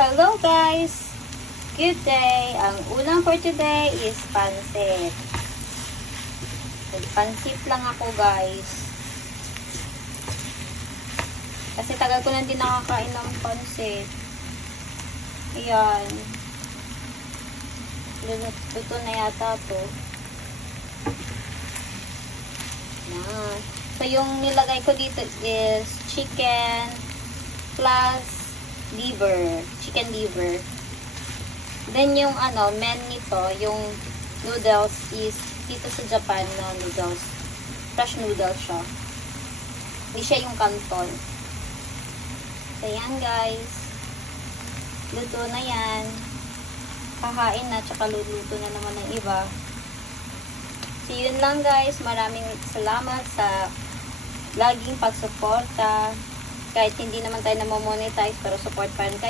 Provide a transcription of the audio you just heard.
Hello guys! Good day! Ang ulam for today is pansit. Pansit lang ako guys. Kasi tagal ko na din nakakain ng pansit. Ayan. Luto na yata to. Ayan. So yung nilagay ko dito is chicken plus liver. Chicken liver. Then yung men nito, yung noodles is dito sa Japan na noodles. Fresh noodles siya. Hindi siya yung canton. So yan guys. Luto na yan. Kakain na, tsaka luluto na naman ng iba. So yun lang guys. Maraming salamat sa laging pagsuporta. Kahit hindi naman tayo na monetize pero support pa rin kayo.